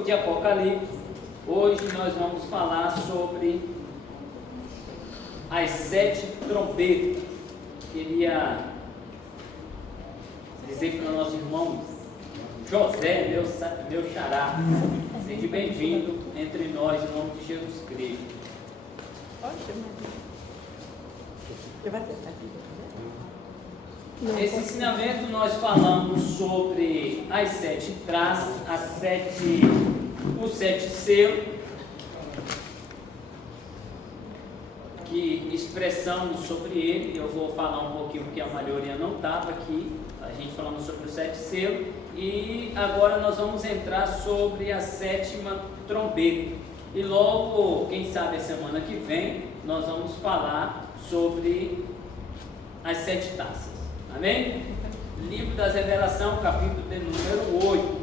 De Apocalipse. Hoje nós vamos falar sobre as 7 trombetas. Queria dizer para o nosso irmão José, meu xará, seja bem-vindo entre nós, em nome de Jesus Cristo. Nesse ensinamento nós falamos sobre as 7 traças, os 7 selos, que expressamos sobre ele. Eu vou falar um pouquinho porque a maioria não estava aqui, a gente falando sobre os 7 selos, e agora nós vamos entrar sobre a 7ª trombeta, e logo, quem sabe a semana que vem, nós vamos falar sobre as 7 taças. Amém? Livro das Revelações, capítulo de número 8.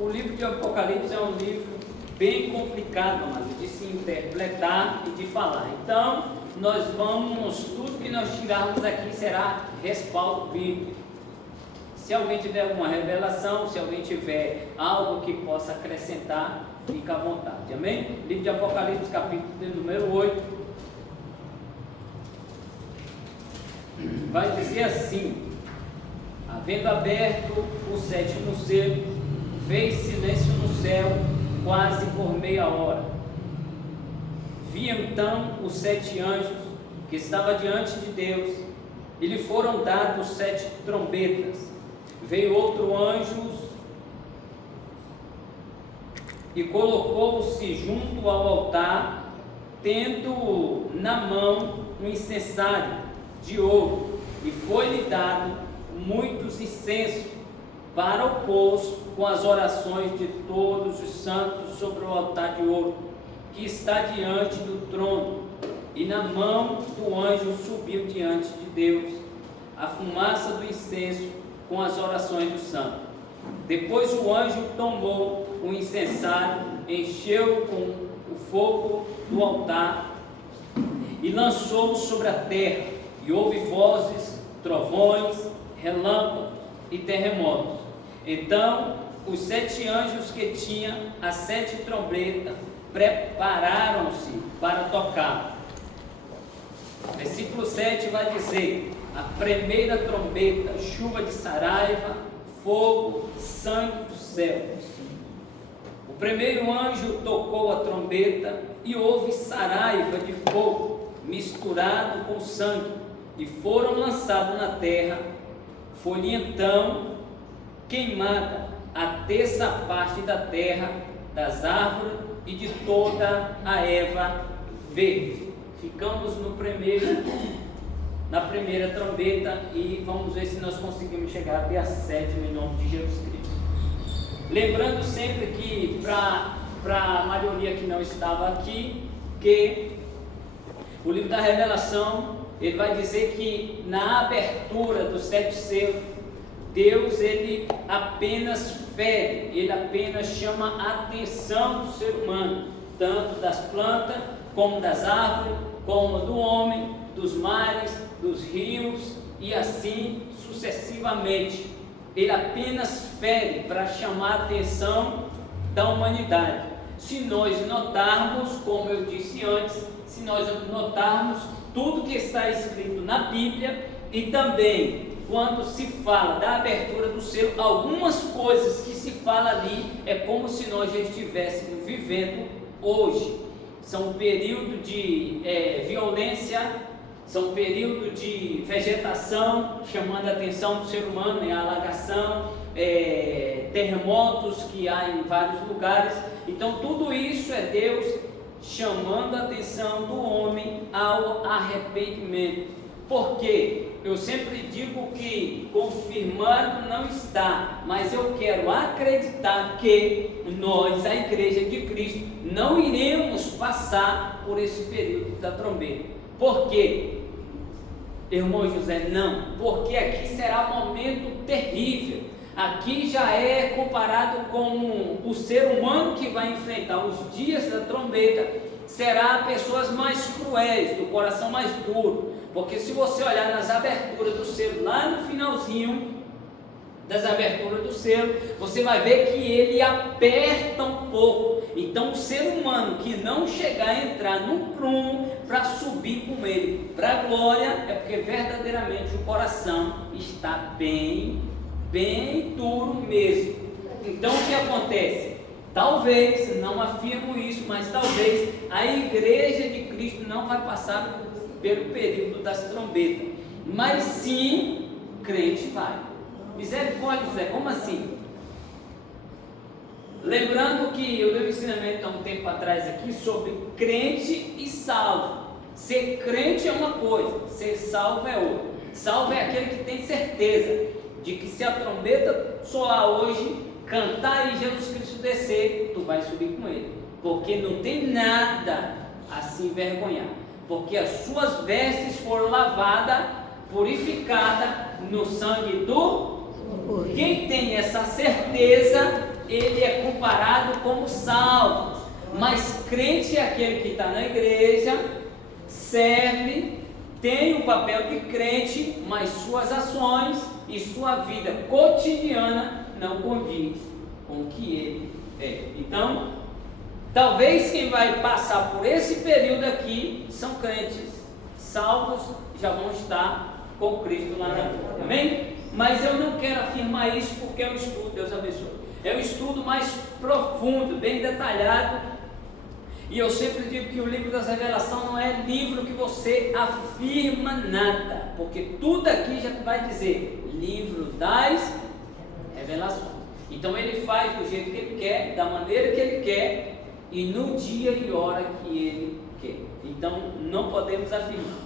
O livro de Apocalipse é um livro bem complicado, mas de se interpretar e de falar. Então, tudo que nós tirarmos aqui será respaldo bíblico. Se alguém tiver alguma revelação, se alguém tiver algo que possa acrescentar, fica à vontade. Amém? Livro de Apocalipse, capítulo de número 8. Vai dizer assim: havendo aberto o 7º selo, fez silêncio no céu quase por meia hora. Vi então os 7 anjos que estavam diante de Deus, e lhe foram dados 7 trombetas. Veio outro anjo e colocou-se junto ao altar, tendo na mão um incensário de ouro, e foi-lhe dado muitos incensos para o pôr com as orações de todos os santos sobre o altar de ouro que está diante do trono. E na mão do anjo subiu diante de Deus a fumaça do incenso com as orações dos santos. Depois o anjo tomou o incensário, encheu com o fogo do altar e lançou-o sobre a terra, e houve vozes, trovões, relâmpagos e terremotos. Então os 7 anjos que tinham as 7 trombetas prepararam-se para tocar. Versículo 7 vai dizer: a primeira trombeta, chuva de saraiva, fogo, sangue do céu. O primeiro anjo tocou a trombeta, e houve saraiva de fogo misturado com sangue, e foram lançados na terra. Foi-lhe então queimada a terça parte da terra, das árvores e de toda a erva verde. Ficamos na primeira trombeta, e vamos ver se nós conseguimos chegar até a 7ª, em nome de Jesus Cristo. Lembrando sempre que, para a maioria que não estava aqui, que o livro da Revelação, ele vai dizer que na abertura dos 7 selos, Deus, ele apenas fere, ele apenas chama a atenção do ser humano, tanto das plantas, como das árvores, como do homem, dos mares, dos rios, e assim sucessivamente. Ele apenas fere para chamar a atenção da humanidade. Se nós notarmos, como eu disse antes, se nós notarmos tudo que está escrito na Bíblia, e também quando se fala da abertura do selo, algumas coisas que se fala ali é como se nós já estivéssemos vivendo hoje. São um período de violência, são um período de vegetação, chamando a atenção do ser humano, alagação, terremotos que há em vários lugares. Então tudo isso é Deus chamando a atenção do homem ao arrependimento. Porque eu sempre digo que confirmado não está, mas eu quero acreditar que nós, a Igreja de Cristo, não iremos passar por esse período da trombeta. Por quê? Irmão José, não, porque aqui será um momento terrível. Aqui já é comparado com o ser humano que vai enfrentar os dias da trombeta, será pessoas mais cruéis, do coração mais duro, Porque se você olhar nas aberturas do selo, lá no finalzinho das aberturas do selo, você vai ver que ele aperta um pouco. Então o ser humano que não chegar a entrar num prumo para subir com ele para a glória, é porque verdadeiramente o coração está bem duro mesmo. Então o que acontece? Talvez, não afirmo isso, mas talvez a igreja de Cristo não vai passar pelo período das trombetas, mas sim crente vai. Misericórdia, José, como assim? Lembrando que eu dei um ensinamento há um tempo atrás aqui sobre crente e salvo. Ser crente é uma coisa, ser salvo é outra. Salvo é aquele que tem certeza de que se a trombeta soar hoje, cantar e Jesus Cristo descer, tu vai subir com ele. Porque não tem nada a se envergonhar. Porque as suas vestes foram lavadas, purificadas no sangue do... Quem tem essa certeza, ele é comparado como salvo. Mas crente é aquele que está na igreja, serve, tem o papel de crente, mas suas ações e sua vida cotidiana não condiz com o que ele é. Então, talvez quem vai passar por esse período aqui são crentes salvos, já vão estar com Cristo lá na vida. Amém? Mas eu não quero afirmar isso porque é um estudo, Deus abençoe. É um estudo mais profundo, bem detalhado. E eu sempre digo que o livro das revelações não é livro que você afirma nada, porque tudo aqui já vai dizer livro das revelações. Então ele faz do jeito que ele quer, da maneira que ele quer e no dia e hora que ele quer. Então não podemos afirmar.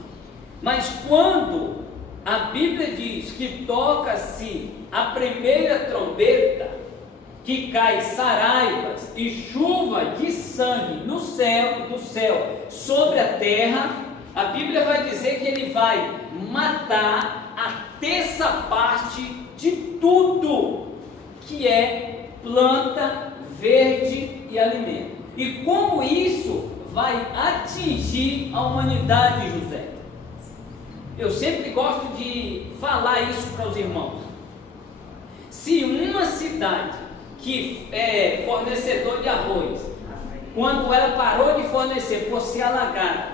Mas quando a Bíblia diz que toca-se a primeira trombeta, que cai saraivas e chuva de sangue no céu, do céu sobre a terra, a Bíblia vai dizer que ele vai matar a terça parte de tudo que é planta, verde e alimento. E como isso vai atingir a humanidade, José? Eu sempre gosto de falar isso para os irmãos. Se uma cidade que é fornecedor de arroz, quando ela parou de fornecer por ser alagada,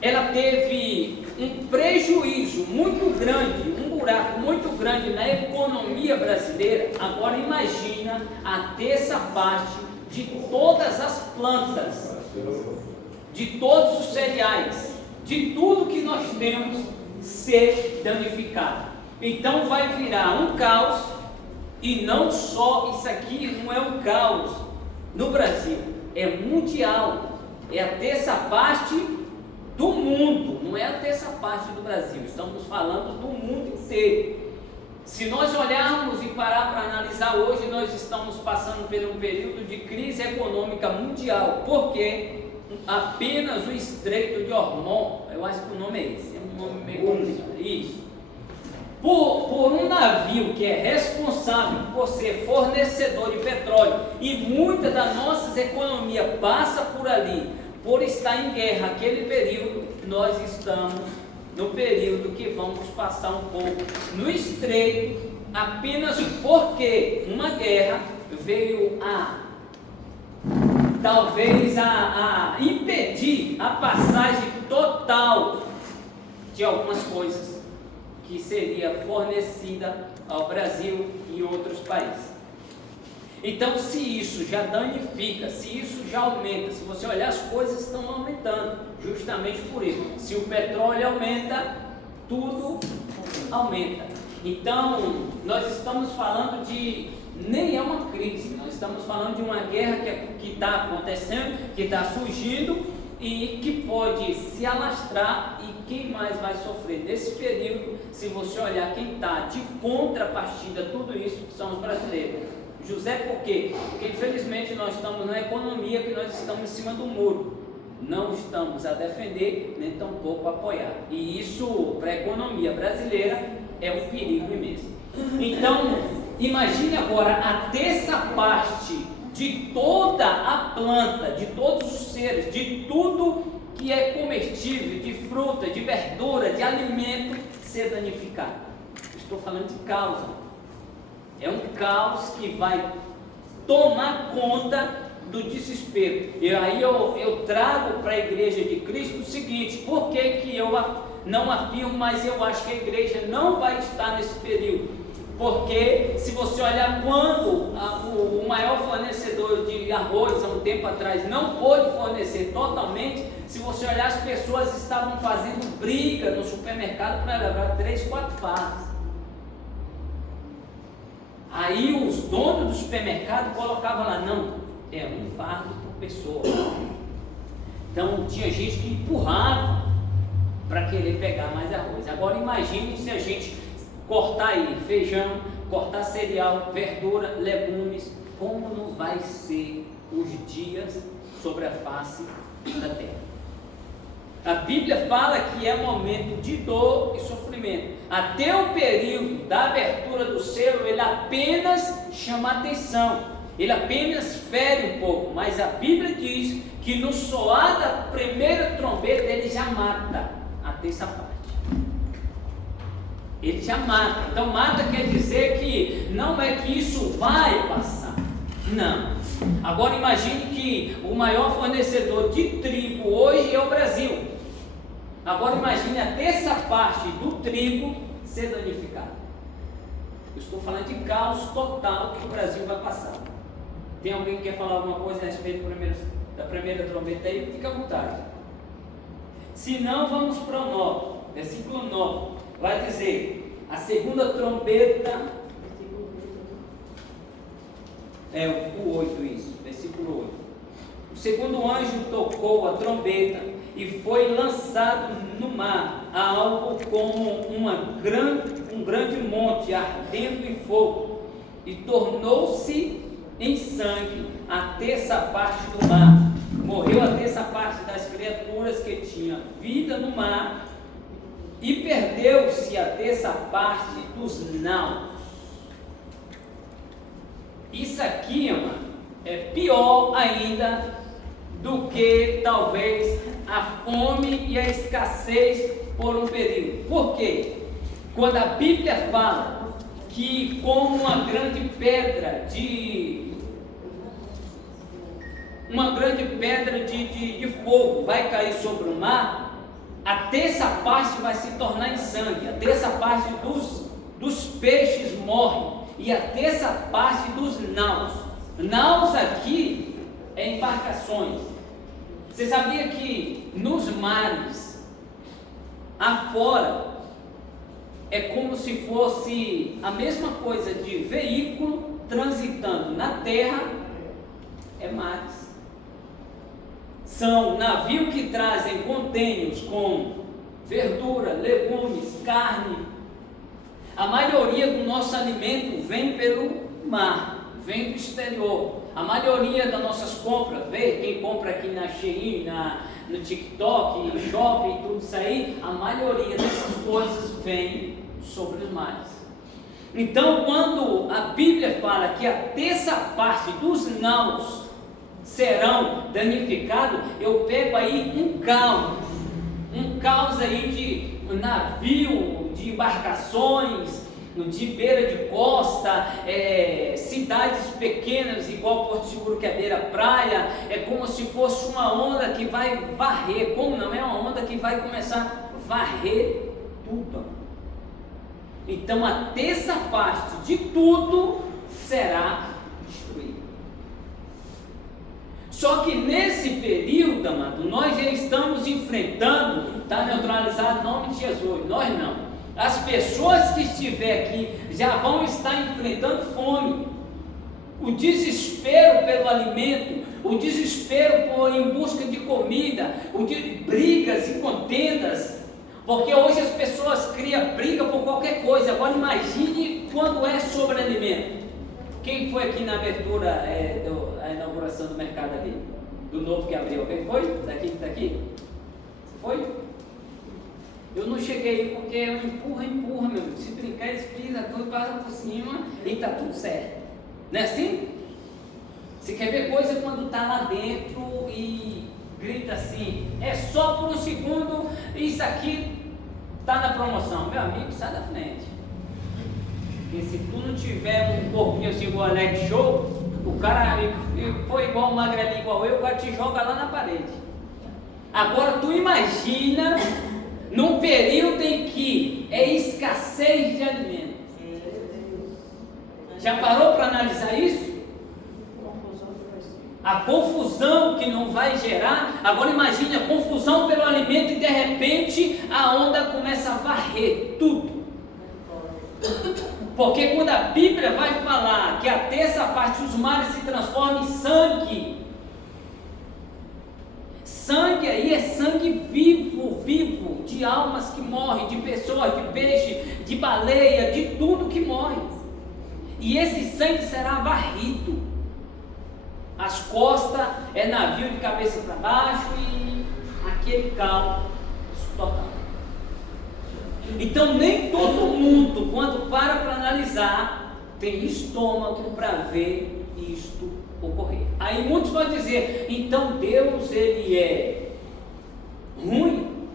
ela teve um prejuízo muito grande, um buraco muito grande na economia brasileira. Agora imagina a terça parte de todas as plantas, de todos os cereais, de tudo que nós temos ser danificado. Então vai virar um caos, e não só isso aqui não é um caos no Brasil, é mundial, é a terça parte do mundo, não é a terça parte do Brasil, estamos falando do mundo inteiro. Se nós olharmos e parar para analisar hoje, nós estamos passando por um período de crise econômica mundial, porque apenas o Estreito de Hormuz, eu acho que o nome é esse, é um nome meio complicado, isso. Por um navio que é responsável por ser fornecedor de petróleo, e muita da nossa economia passa por ali, por estar em guerra, aquele período, nós estamos no período que vamos passar um pouco no estreito, apenas porque uma guerra veio talvez a impedir a passagem total de algumas coisas que seria fornecida ao Brasil e outros países. Então, se isso já danifica, se isso já aumenta, se você olhar, as coisas estão aumentando, justamente por isso. Se o petróleo aumenta, tudo aumenta. Então, nós estamos falando de, nem é uma crise, nós estamos falando de uma guerra que está acontecendo, que está surgindo e que pode se alastrar, e quem mais vai sofrer nesse período, se você olhar quem está de contrapartida a tudo isso, são os brasileiros. José, por quê? Porque infelizmente nós estamos na economia que nós estamos em cima do muro, não estamos a defender, nem tampouco a apoiar, e isso para a economia brasileira é um perigo imenso. Então, imagine agora a terça parte de toda a planta, de todos os seres, de tudo que que é comestível, de fruta, de verdura, de alimento, ser danificado. Estou falando de caos. É um caos que vai tomar conta do desespero. E aí eu trago para a igreja de Cristo o seguinte: por que eu não afirmo, mas eu acho que a igreja não vai estar nesse período? Porque se você olhar quando o maior fornecedor de arroz há um tempo atrás não pôde fornecer totalmente, se você olhar, as pessoas estavam fazendo briga no supermercado para levar 3, 4 fardos. Aí os donos do supermercado colocavam lá, não, é um fardo por pessoa. Então tinha gente que empurrava para querer pegar mais arroz. Agora imagine se a gente cortar aí feijão, cortar cereal, verdura, legumes, como não vai ser os dias sobre a face da terra. A Bíblia fala que é momento de dor e sofrimento. Até o período da abertura do selo, ele apenas chama atenção, ele apenas fere um pouco, mas a Bíblia diz que no soar da primeira trombeta ele já mata até essa parte. Ele já mata. Então mata quer dizer que não é que isso vai passar. Não. Agora imagine que o maior fornecedor de trigo hoje é o Brasil. Agora imagine a terça parte do trigo ser danificada. Eu estou falando de caos total que o Brasil vai passar. Tem alguém que quer falar alguma coisa a respeito da primeira trombeta aí? Fica à vontade. Se não, vamos para o 9. Versículo 9. Vai dizer, a segunda trombeta, o 8 isso, versículo 8. O segundo anjo tocou a trombeta e foi lançado no mar, algo como um grande monte ardendo em fogo, e tornou-se em sangue a terça parte do mar. Morreu a terça parte das criaturas que tinham vida no mar, e perdeu-se a terça parte dos naus. Isso aqui, mano, é pior ainda do que talvez a fome e a escassez por um período. Por quê? Quando a Bíblia fala que como uma grande pedra de fogo vai cair sobre o mar, a terça parte vai se tornar em sangue, a terça parte dos peixes morrem, e a terça parte dos naus. Naus aqui é embarcações. Você sabia que nos mares afora é como se fosse a mesma coisa de veículo transitando na terra? É mares. São navios que trazem contêineros com verdura, legumes, carne. A maioria do nosso alimento vem pelo mar, vem do exterior. A maioria das nossas compras, quem compra aqui na Shein, no TikTok, no shopping, tudo isso aí, a maioria dessas coisas vem sobre os mares. Então, quando a Bíblia fala que a terça parte dos naus serão danificados, eu pego aí um caos aí de navio, de embarcações, de beira de costa, cidades pequenas, igual Porto Seguro, que é beira-praia, é como se fosse uma onda que vai varrer. Como não é uma onda que vai começar a varrer tudo. Então a terça parte de tudo será destruída. Só que nesse período, amado, nós já estamos enfrentando, está neutralizado em nome de Jesus, nós não. As pessoas que estiverem aqui já vão estar enfrentando fome, o desespero pelo alimento, o desespero em busca de comida, brigas e contendas, porque hoje as pessoas criam briga por qualquer coisa. Agora imagine quando é sobre alimento. Quem foi aqui na abertura, a inauguração do mercado ali, do novo que abriu? Quem foi? Daqui que está aqui? Você foi? Eu não cheguei porque eu empurra, meu amigo. Se brincar, eles pisam tudo, passam por cima e está tudo certo. Não é assim? Você quer ver coisa quando está lá dentro e grita assim, é só por um segundo, isso aqui está na promoção. Meu amigo, sai da frente. Porque se tu não tiver um corpinho assim igual o Alex Show, o cara foi igual um magrelinho igual eu, o cara te joga lá na parede. Agora tu imagina num período em que é escassez de alimentos. Já parou para analisar isso? A confusão que não vai gerar. Agora imagine a confusão pelo alimento e de repente a onda começa a varrer tudo. Porque quando a Bíblia vai falar que a terça parte dos mares se transforma em sangue, sangue aí é sangue vivo, vivo, de almas que morrem, de pessoas, de peixe, de baleia, de tudo que morre. E esse sangue será varrido. As costas é navio de cabeça para baixo e aquele caos total. Então nem todo mundo, quando para analisar, tem estômago para ver isto ocorrer. Aí muitos vão dizer, então Deus ele é ruim?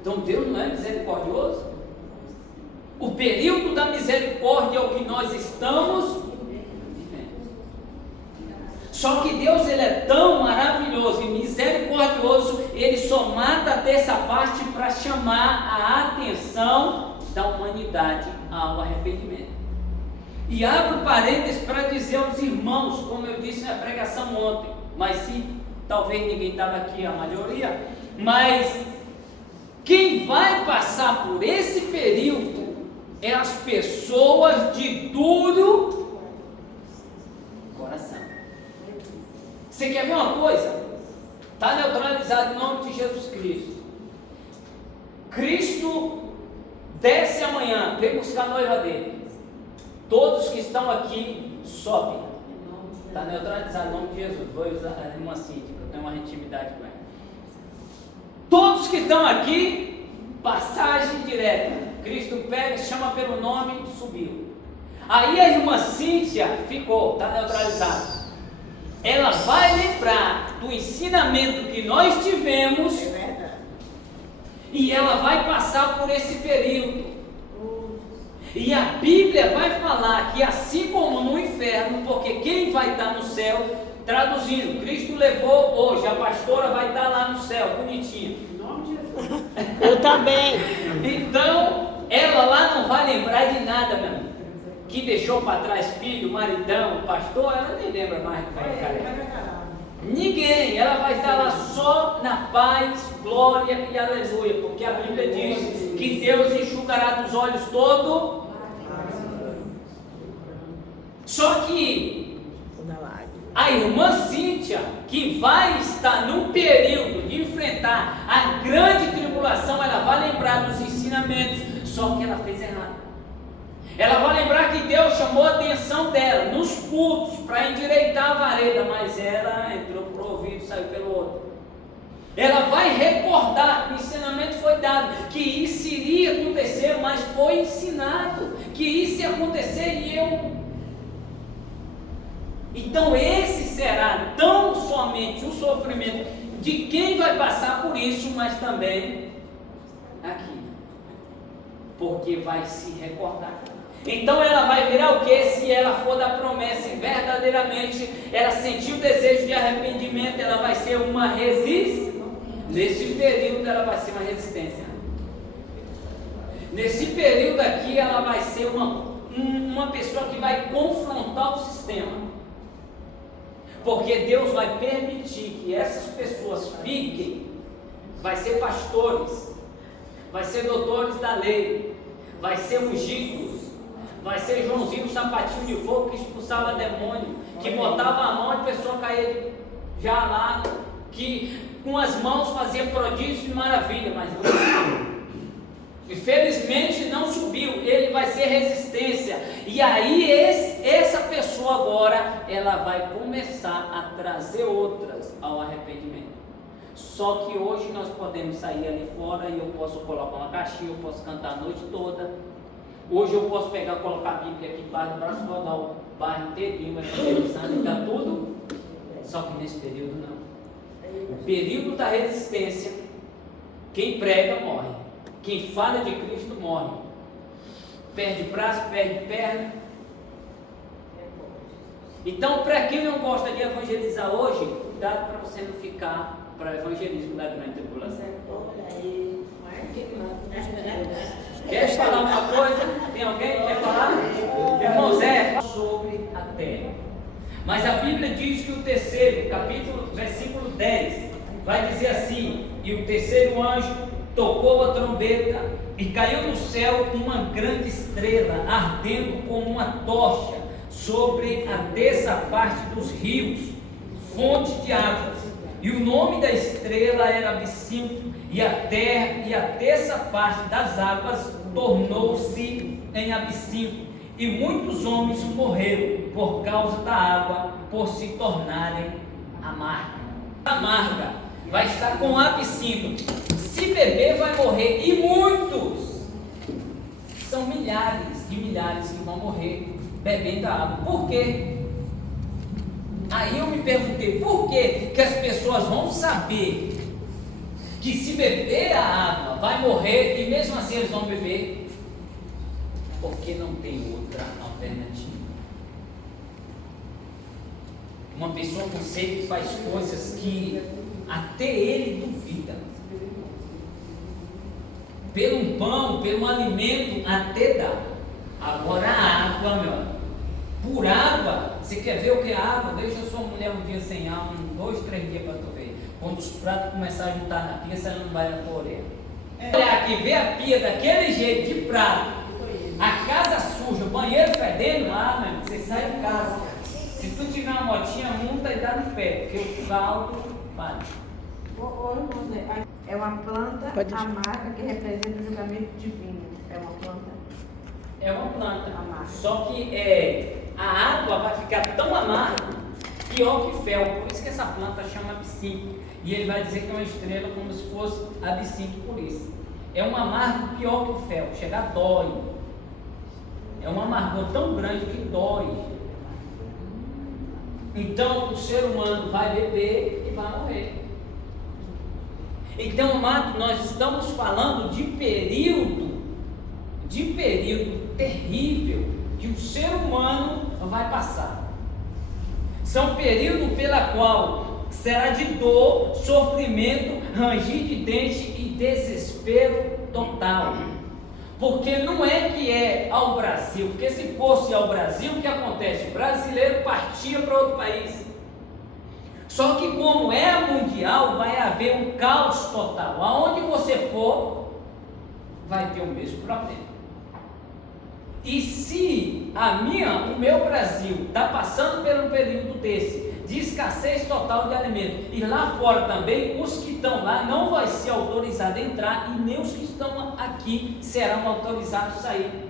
Então Deus não é misericordioso? O período da misericórdia é o que nós estamos vivendo. Só que Deus ele é tão maravilhoso e misericordioso, ele só mata dessa parte para chamar a atenção da humanidade ao arrependimento. E abro parênteses para dizer aos irmãos, como eu disse na pregação ontem, mas se talvez ninguém estava aqui, a maioria, mas quem vai passar por esse período é as pessoas de duro coração. Você quer ver uma coisa? Está neutralizado em nome de Jesus Cristo. Cristo desce amanhã, vem buscar a noiva dele. Todos que estão aqui sobem. Está neutralizado em nome de Jesus. Vou usar a irmã Cíntia, que eu tenho uma intimidade com ela. Todos que estão aqui, passagem direta. Cristo pega, chama pelo nome, subiu. Aí a irmã Cíntia ficou, está neutralizado. Ela vai lembrar do ensinamento que nós tivemos, e ela vai passar por esse período. E a Bíblia vai falar que assim como no inferno, porque quem vai estar no céu, traduzindo, Cristo levou hoje, a pastora vai estar lá no céu, bonitinha. Em nome de Jesus. Eu também. Então, ela lá não vai lembrar de nada, meu amigo. Que deixou para trás filho, maridão, pastor, ela nem lembra mais do cara. Ninguém, ela vai estar lá só na paz, glória e aleluia, porque a Bíblia diz que Deus enxugará dos olhos todo. Só que a irmã Cíntia, que vai estar num período de enfrentar a grande tribulação, ela vai lembrar dos ensinamentos, só que ela fez errado. Ela vai lembrar que Deus chamou a atenção dela nos cultos para endireitar a vareda, mas ela entrou por um ouvido e saiu pelo outro. Ela vai recordar que o ensinamento foi dado, que isso iria acontecer, mas foi ensinado que isso ia acontecer e eu. Então esse será tão somente o sofrimento de quem vai passar por isso, mas também aqui, porque vai se recordar. Então ela vai virar o que? Se ela for da promessa e verdadeiramente ela sentir o desejo de arrependimento, ela vai ser uma resistência. Nesse período ela vai ser uma resistência. Nesse período aqui ela vai ser uma pessoa que vai confrontar o sistema. Porque Deus vai permitir que essas pessoas fiquem, vai ser pastores, vai ser doutores da lei, vai ser ungidos, vai ser Joãozinho sapatinho de fogo que expulsava demônio, que botava a mão e a pessoa caía já lá, que com as mãos fazia prodígio e maravilha, mas infelizmente não subiu. Ele vai ser resistência, e aí essa pessoa agora, ela vai começar a trazer outras ao arrependimento. Só que hoje nós podemos sair ali fora e eu posso colocar uma caixinha, eu posso cantar a noite toda. Hoje eu posso pegar, colocar a Bíblia aqui embaixo do braço, rodar o bairro inteirinho, evangelizando e dar tudo. Só que nesse período não. período da resistência, quem prega morre, quem fala de Cristo morre, perde braço, perde perna. Então, para quem não gosta de evangelizar hoje, cuidado para você não ficar para o evangelismo da grande tribulação. Quer falar uma coisa? Tem alguém que quer falar? Irmão Zé, sobre a terra. Mas a Bíblia diz que o terceiro, capítulo, versículo 10, vai dizer assim: e o terceiro anjo tocou a trombeta e caiu no céu uma grande estrela, ardendo como uma tocha, sobre a terça parte dos rios, fonte de águas. E o nome da estrela era Absinto, e a terra e a terça parte das águas tornou-se em absinto, e muitos homens morreram por causa da água, por se tornarem amarga. Amarga vai estar com absinto. Se beber, vai morrer, e muitos, são milhares de milhares que vão morrer bebendo a água. Por quê? Aí eu me perguntei, por que que as pessoas vão saber que se beber a água vai morrer e mesmo assim eles vão beber? Porque não tem outra alternativa. Uma pessoa com sede faz coisas que até ele duvida. Pelo pão, pelo alimento, até dá. Agora a água, meu amigo, por água, você quer ver o que é água? Deixa a sua mulher um dia sem água, 2, 3 dias para tu ver. Quando os pratos começarem a juntar na pia, você não vai na tua orelha. Olhar aqui, ver a pia daquele jeito, de prato, a casa suja, o banheiro fedendo, meu amigo, você sai de casa. Se tu tiver uma motinha, monta e dá no pé, porque o caldo vale. É uma planta amarga que representa o julgamento divino. É uma planta? É uma planta amarga. Só que a água vai ficar tão amarga, pior que fel. Por isso que essa planta chama absinto. E ele vai dizer que é uma estrela como se fosse absinto por isso. É um amargo pior que o fel. Chegar dói. É um amargor tão grande que dói. Então o ser humano vai beber e vai morrer. Então, amado, nós estamos falando de período terrível que o ser humano vai passar. São períodos pela qual será de dor, sofrimento, ranger de dente e desespero total. Porque não é que é ao Brasil, porque se fosse ao Brasil, o que acontece? O brasileiro partia para outro país. Só que como é mundial, vai haver um caos total. Aonde você for, vai ter o mesmo problema. E se o meu Brasil está passando por um período desse, de escassez total de alimento, e lá fora também, os que estão lá não vai ser autorizado a entrar, e nem os que estão aqui serão autorizados a sair.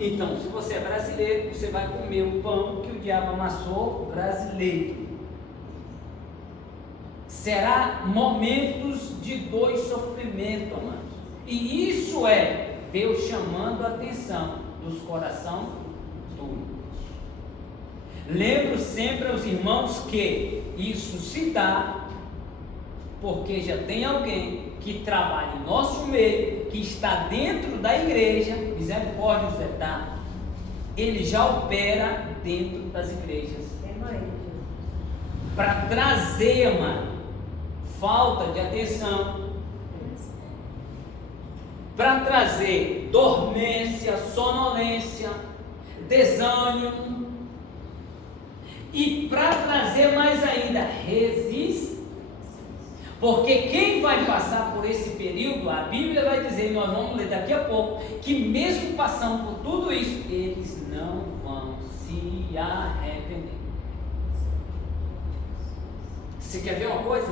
Então, se você é brasileiro, você vai comer o pão que o diabo amassou brasileiro. Será momentos de dor e sofrimento, amados. E isso é Deus chamando a atenção dos corações duros. Lembro sempre aos irmãos que isso se dá porque já tem alguém que trabalha em nosso meio, que está dentro da igreja, misericórdia, José, tá? Ele já opera dentro das igrejas para trazer uma falta de atenção, para trazer dormência, sonolência, desânimo, e para trazer mais ainda resistência. Porque quem vai passar por esse período, a Bíblia vai dizer, nós vamos ler daqui a pouco, que mesmo passando por tudo isso, eles não vão se arrepender. Você quer ver uma coisa?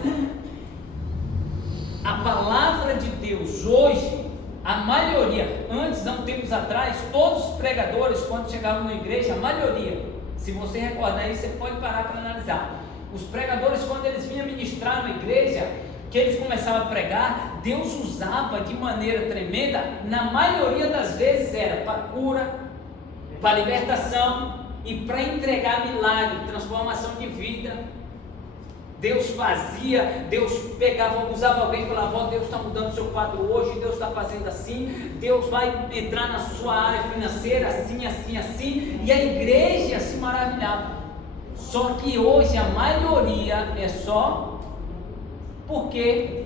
A palavra de Deus hoje, a maioria, antes, há um tempos atrás, todos os pregadores, quando chegavam na igreja, a maioria, se você recordar aí, você pode parar para analisar. Os pregadores, quando eles vinham ministrar na igreja, que eles começavam a pregar, Deus usava de maneira tremenda, na maioria das vezes era para cura, para libertação e para entregar milagre, transformação de vida. Deus fazia, Deus pegava, usava alguém e falava: ó, Deus está mudando o seu quadro hoje, Deus está fazendo assim, Deus vai entrar na sua área financeira, assim, assim, assim, e a igreja se maravilhava. Só que hoje a maioria é só porque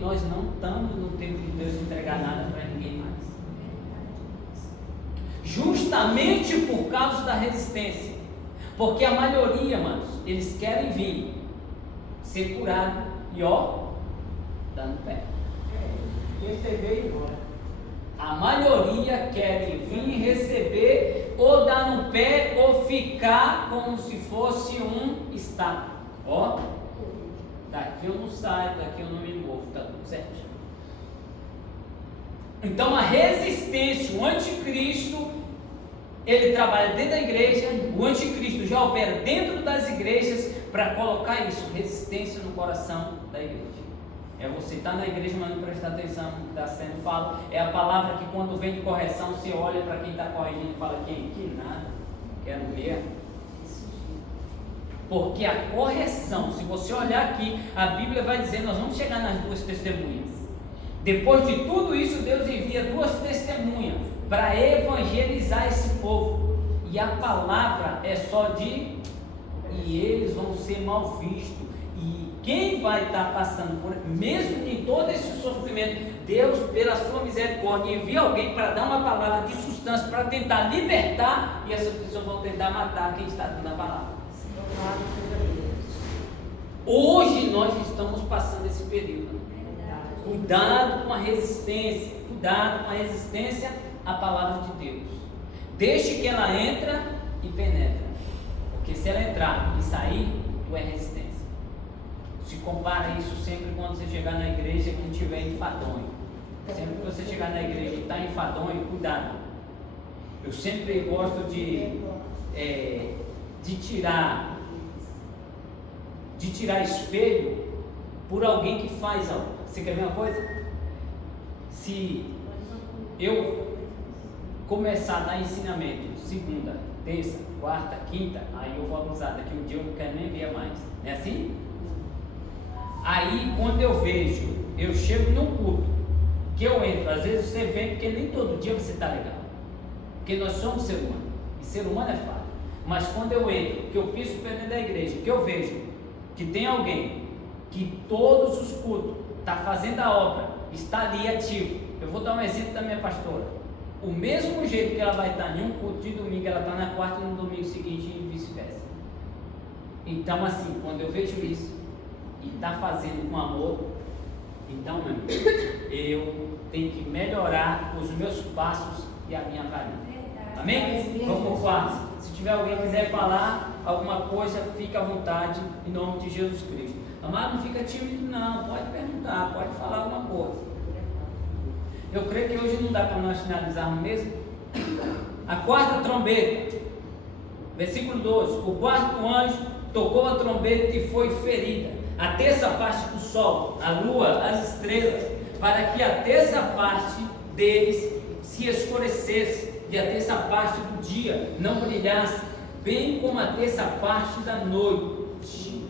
nós não estamos no tempo de Deus entregar nada para ninguém mais. Justamente por causa da resistência. Porque a maioria, manos, eles querem vir ser curado e dar no pé. Receber e ir embora. A maioria querem vir receber, ou dar no pé, ou ficar como se fosse um estado. Daqui eu não saio, daqui eu não me movo, está tudo certo. Então a resistência, o anticristo, ele trabalha dentro da igreja, o anticristo já opera dentro das igrejas para colocar isso, resistência no coração da igreja. É você estar na igreja, mas não prestar atenção no que está sendo falado. É a palavra que quando vem de correção, você olha para quem está corrigindo e fala: que nada, quero ver. Porque a correção, se você olhar aqui, a Bíblia vai dizer, nós vamos chegar nas duas testemunhas. Depois de tudo isso, Deus envia duas testemunhas para evangelizar esse povo. E a palavra é só e eles vão ser mal vistos. E quem vai estar passando por, mesmo em todo esse sofrimento, Deus, pela sua misericórdia, envia alguém para dar uma palavra de sustância, para tentar libertar, e essas pessoas vão tentar matar quem está dando a palavra. Hoje nós estamos passando esse período. Cuidado com a resistência, à palavra de Deus. Deixe que ela entra e penetra, porque se ela entrar e sair, tu é resistência. Se compara isso sempre quando você chegar na igreja que estiver enfadonho. Sempre que você chegar na igreja e está enfadonho, cuidado. Eu sempre gosto de tirar espelho por alguém que faz algo. Você quer ver uma coisa? Se eu começar a dar ensinamento segunda, terça, quarta, quinta, aí eu vou abusar, daqui um dia eu não quero nem ver mais. Não é assim? Aí quando eu vejo, eu chego num culto, que eu entro, às vezes você vem, porque nem todo dia você está legal. Porque nós somos ser humano, e ser humano é falho. Mas quando eu entro, que eu piso o pé dentro da igreja, que eu vejo que tem alguém que todos os cultos está fazendo a obra, está ali ativo. Eu vou dar um exemplo da minha pastora. O mesmo jeito que ela vai estar em um culto de domingo, ela está na quarta e no domingo seguinte e vice-versa. Então assim, quando eu vejo isso e está fazendo com amor, então, meu amigo, eu tenho que melhorar os meus passos e a minha varinha. Amém? Vamos por quarto. Se tiver alguém que quiser falar alguma coisa, fica à vontade, em nome de Jesus Cristo. Amado, não fica tímido não, pode perguntar, pode falar alguma coisa. Eu creio que hoje não dá para nós finalizarmos mesmo. A quarta trombeta, versículo 12: o quarto anjo tocou a trombeta e foi ferida a terça parte do sol, a lua, as estrelas, para que a terça parte deles se escurecesse e a terça parte do dia não brilhasse, bem como a terça parte da noite.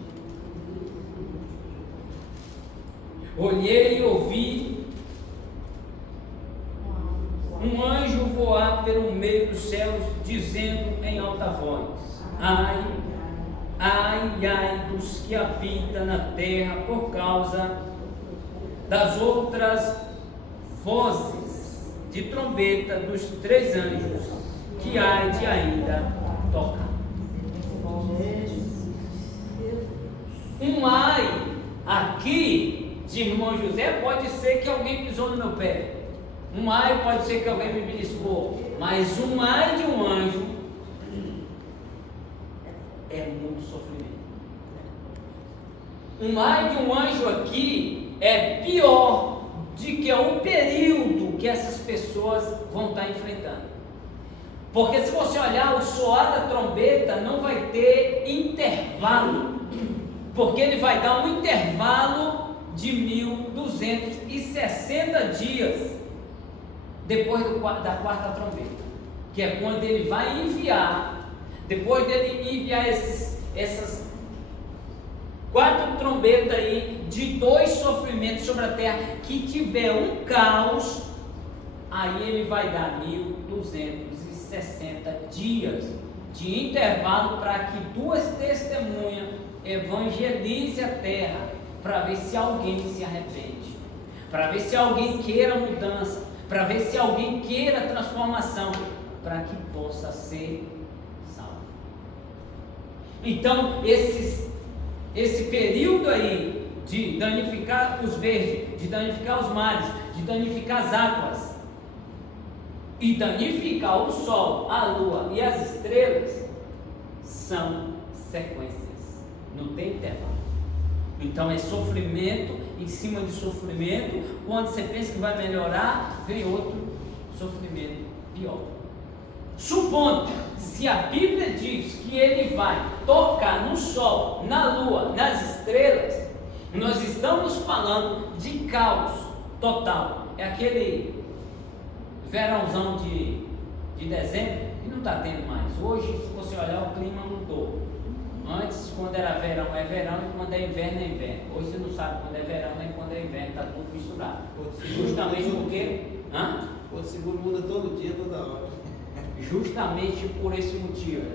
Olhei e ouvi um anjo voar pelo meio dos céus, dizendo em alta voz: ai, ai, ai dos que habitam na terra por causa das outras vozes de trombeta dos três anjos que há de ainda tocar. Um ai aqui de irmão José pode ser que alguém pisou no meu pé. Um ai pode ser que alguém me beliscou. Mas um ai de um anjo é muito sofrimento. Um ai de um anjo aqui é pior do que o período que essas pessoas vão estar enfrentando. Porque se você olhar, o soar da trombeta não vai ter intervalo, porque ele vai dar um intervalo de 1260 dias depois da quarta trombeta, que é quando ele vai enviar, depois dele enviar 4 trombetas aí de 2 sofrimentos sobre a terra, que tiver um caos, aí ele vai dar 1260 dias de intervalo para que 2 testemunhas evangelizem a terra, para ver se alguém se arrepende, para ver se alguém queira mudança, para ver se alguém queira transformação, para que possa ser salvo. Então, esse período aí de danificar os verdes, de danificar os mares, de danificar as águas e danificar o sol, a lua e as estrelas, são sequências, não tem intervalo. Então é sofrimento em cima de sofrimento. Quando você pensa que vai melhorar, vem outro sofrimento pior. Supondo, se a Bíblia diz que ele vai tocar no sol, na lua, nas estrelas, nós estamos falando de caos total. É aquele verãozão de dezembro que não está tendo mais. Hoje, se você olhar, o clima mudou. Antes, quando era verão, é verão, e quando é inverno, é inverno. Hoje você não sabe quando é verão nem quando é inverno, está tudo misturado. Justamente porque... O seguro muda todo dia, toda hora. Justamente por esse motivo.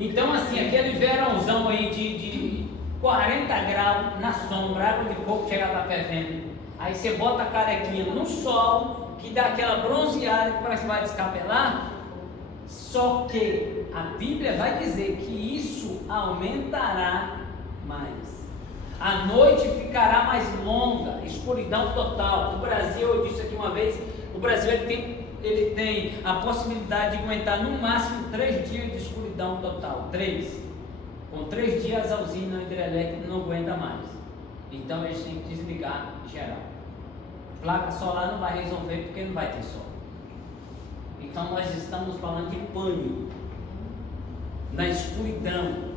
Então, assim, aquele verãozão aí de 40 graus na sombra, água de coco chega a estar fervendo. Aí você bota a carequinha no sol, que dá aquela bronzeada que parece que vai descapelar. Só que a Bíblia vai dizer que isso aumentará mais. A noite ficará mais longa, escuridão total. No Brasil, eu disse aqui uma vez, o Brasil ele tem a possibilidade de aguentar no máximo 3 dias de escuridão total. 3. Com 3 dias a usina hidrelétrica não aguenta mais. Então eles têm que desligar geral. Placa solar não vai resolver porque não vai ter sol. Então nós estamos falando de pânico, na escuridão.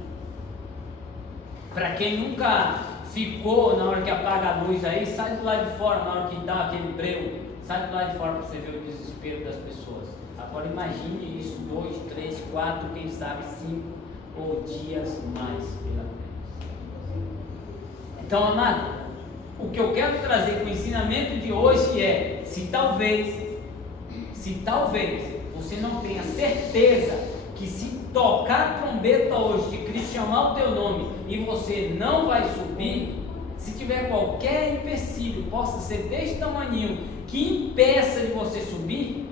Para quem nunca ficou na hora que apaga a luz aí, sai do lado de fora, na hora que dá aquele breu, sai do lado de fora para você ver o desespero das pessoas. Agora imagine isso 2, 3, 4, quem sabe 5 ou dias mais pela frente. Então, amado, o que eu quero trazer com o ensinamento de hoje é, se talvez você não tenha certeza que se tocar a trombeta hoje de Cristo chamar o teu nome e você não vai subir, se tiver qualquer empecilho, possa ser deste tamanho, que impeça de você subir,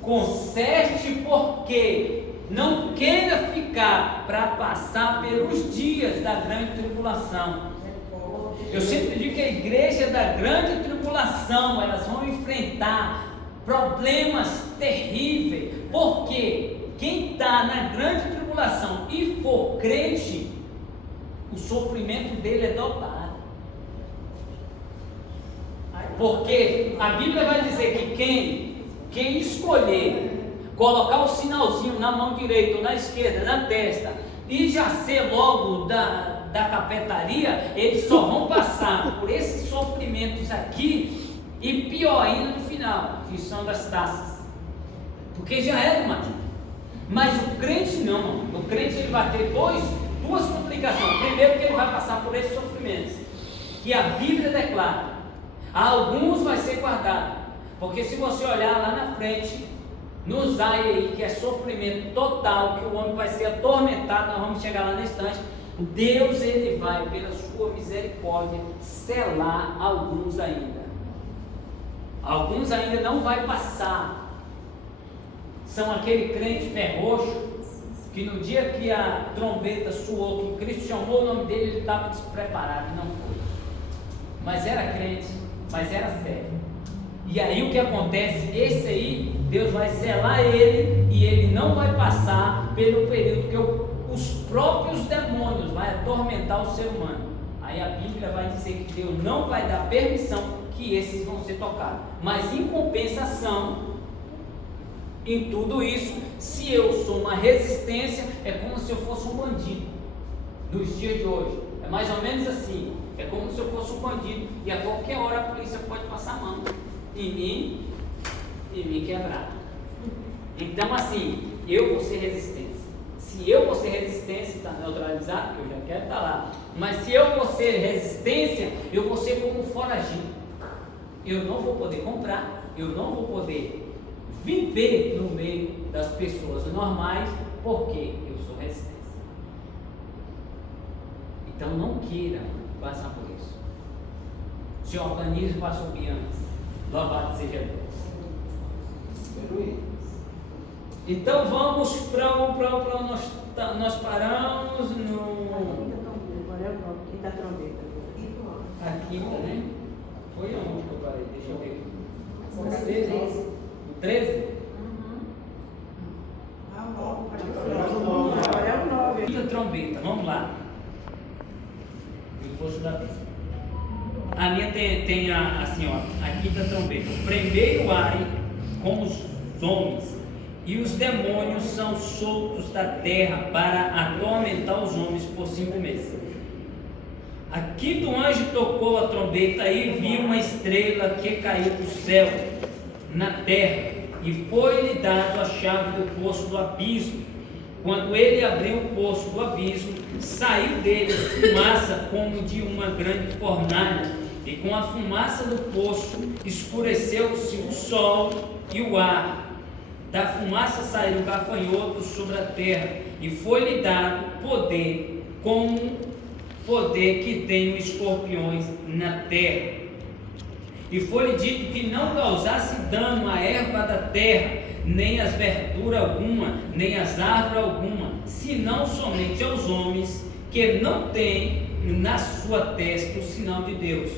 conserte, porque não queira ficar para passar pelos dias da grande tribulação. Eu sempre digo que a igreja da grande tribulação, elas vão enfrentar problemas terríveis, porque quem está na grande tribulação e for crente, o sofrimento dele é dobrado. Porque a Bíblia vai dizer que quem escolher colocar o sinalzinho na mão direita ou na esquerda, na testa, e já ser logo da capetaria, eles só vão passar por esses sofrimentos aqui, e pior ainda no final, que são das taças, porque já é do marido. Mas o crente não, o crente ele vai ter duas complicações. Primeiro, que ele vai passar por esses sofrimentos, que a Bíblia declara, a alguns vai ser guardado, porque se você olhar lá na frente, nos ai aí, que é sofrimento total, que o homem vai ser atormentado, nós vamos chegar lá na instante, Deus ele vai, pela sua misericórdia, selar alguns ainda. Alguns ainda não vai passar. São aquele crente pé roxo, que no dia que a trombeta soou, que Cristo chamou o nome dele, ele estava despreparado e não foi. Mas era crente, mas era sério. E aí o que acontece? Esse aí, Deus vai selar ele e ele não vai passar pelo período que os próprios demônios vão atormentar o ser humano. Aí a Bíblia vai dizer que Deus não vai dar permissão que esses vão ser tocados. Mas em compensação, em tudo isso, se eu sou uma resistência, é como se eu fosse um bandido. Nos dias de hoje, é mais ou menos assim. É como se eu fosse um bandido e a qualquer hora a polícia pode passar a mão em mim e me quebrar. Então assim, eu vou ser resistência. Se eu vou ser resistência, está neutralizado, porque eu já quero estar lá. Mas se eu vou ser resistência, eu vou ser como foragido. Eu não vou poder comprar, eu não vou poder viver no meio das pessoas normais, porque eu sou resistência. Então não queira passar por isso. Se organize para subir antes. Louvado seja Deus. Então vamos para nós paramos no. Agora é o nome, quinta trombeta. A quinta, né? Foi aonde que eu parei? Deixa eu ver aqui. No 13? Agora é o 9. Quinta trombeta, vamos lá. O posto da Bíblia. A minha tem assim, ó, a quinta trombeta. O primeiro ai com os homens, e os demônios são soltos da terra para atormentar os homens por 5 meses. A quinto anjo tocou a trombeta e viu uma estrela que caiu do céu na terra, e foi-lhe dado a chave do poço do abismo. Quando ele abriu o poço do abismo, saiu dele fumaça como de uma grande fornalha, e com a fumaça do poço escureceu-se o sol e o ar. Da fumaça saíram gafanhotos sobre a terra, e foi-lhe dado poder, como poder que tem os escorpiões na terra. E foi-lhe dito que não causasse dano à erva da terra, nem às verduras alguma, nem às árvores alguma, senão somente aos homens que não têm na sua testa o sinal de Deus.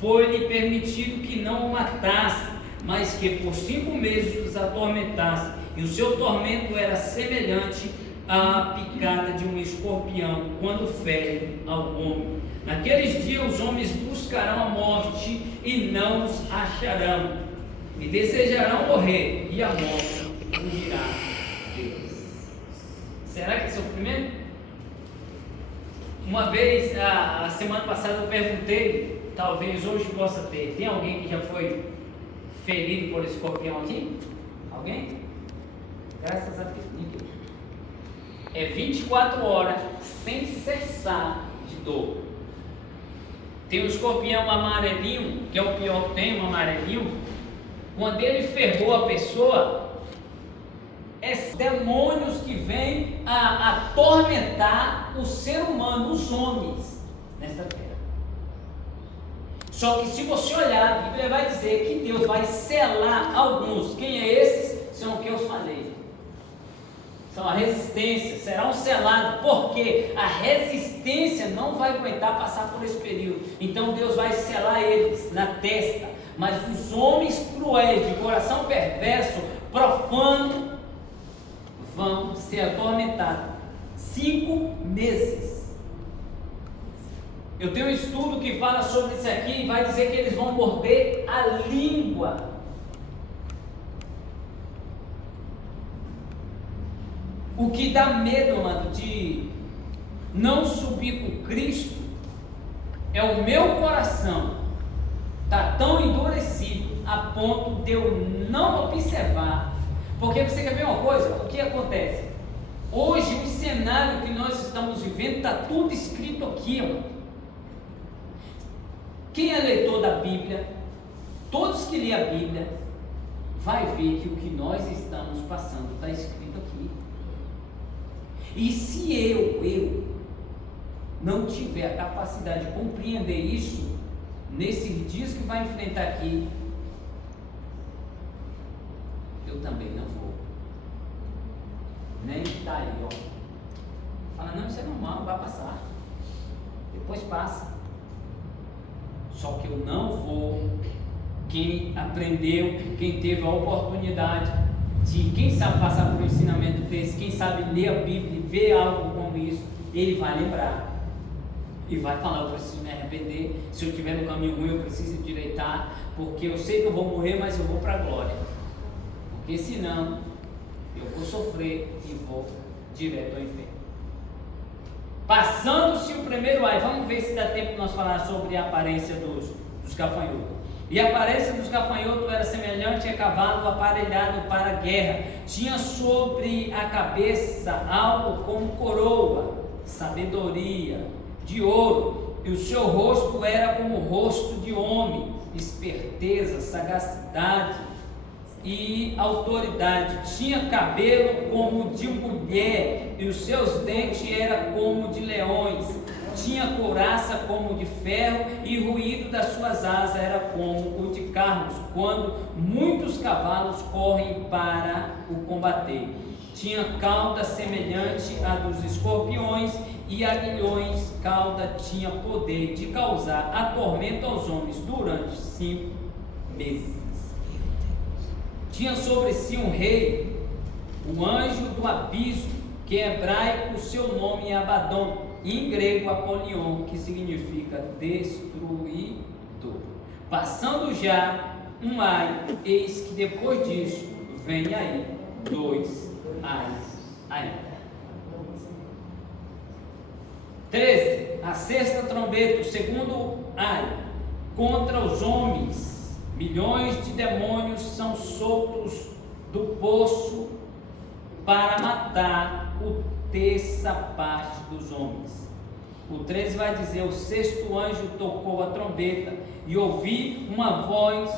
Foi-lhe permitido que não o matasse, mas que por 5 meses os atormentasse, e o seu tormento era semelhante à picada de um escorpião quando fere ao homem. Naqueles dias os homens buscarão a morte e não os acharão, e desejarão morrer, e a morte fugirá deles. Será que é sofrimento? Uma vez, a semana passada eu perguntei, talvez hoje possa ter, tem alguém que já foi ferido por escorpião aqui? Alguém? Graças a Deus, ninguém. É 24 horas sem cessar de dor. Tem um escorpião amarelinho, que é o pior que tem, um amarelinho. Quando ele ferrou a pessoa, é demônios que vêm a atormentar o ser humano, os homens, nesta terra. Só que se você olhar, a Bíblia vai dizer que Deus vai selar alguns. Quem é esses? São o que eu falei. São a resistência, serão selados, porque a resistência não vai aguentar passar por esse período. Então Deus vai selar eles na testa. Mas os homens cruéis, de coração perverso, profano, vão ser atormentados 5 meses. Eu tenho um estudo que fala sobre isso aqui e vai dizer que eles vão morder a língua. O que dá medo, amado, de não subir com Cristo é o meu coração está tão endurecido a ponto de eu não observar. Porque você quer ver uma coisa? O que acontece? Hoje o cenário que nós estamos vivendo está tudo escrito aqui, amado. Quem é leitor da Bíblia, todos que lêem a Bíblia, vai ver que o que nós estamos passando está escrito aqui. E se eu não tiver a capacidade de compreender isso, nesses dias que vai enfrentar aqui, eu também não vou. Nem está aí, ó. Fala, não, isso é normal, vai passar. Depois passa. Só que eu não vou. Quem aprendeu, quem teve a oportunidade de, quem sabe passar por um ensinamento desse, quem sabe ler a Bíblia e ver algo como isso, ele vai lembrar e vai falar, eu preciso me arrepender, se eu estiver no caminho ruim eu preciso endireitar, porque eu sei que eu vou morrer, mas eu vou para a glória, porque senão eu vou sofrer e vou direto ao inferno. Passando-se o primeiro ai, vamos ver se dá tempo de nós falar sobre a aparência dos gafanhotos. E a aparência dos gafanhotos era semelhante a cavalo aparelhado para a guerra. Tinha sobre a cabeça algo como coroa, sabedoria, de ouro. E o seu rosto era como o rosto de homem, esperteza, sagacidade e autoridade. Tinha cabelo como de mulher, e os seus dentes eram como de leões. Tinha couraça como de ferro, e o ruído das suas asas era como o de carros, quando muitos cavalos correm para o combater. Tinha cauda semelhante à dos escorpiões e aguilhões. Cauda tinha poder de causar atormento aos homens durante 5 meses. Tinha sobre si um rei, o anjo do abismo, que em hebraico o seu nome é Abaddon, e em grego Apolion, que significa destruidor. Passando já um ai, eis que depois disso vem aí 2 ais ainda. 13. A sexta trombeta, o segundo ai, contra os homens. Milhões de demônios são soltos do poço para matar o terça parte dos homens. O 13 vai dizer: o sexto anjo tocou a trombeta, e ouvi uma voz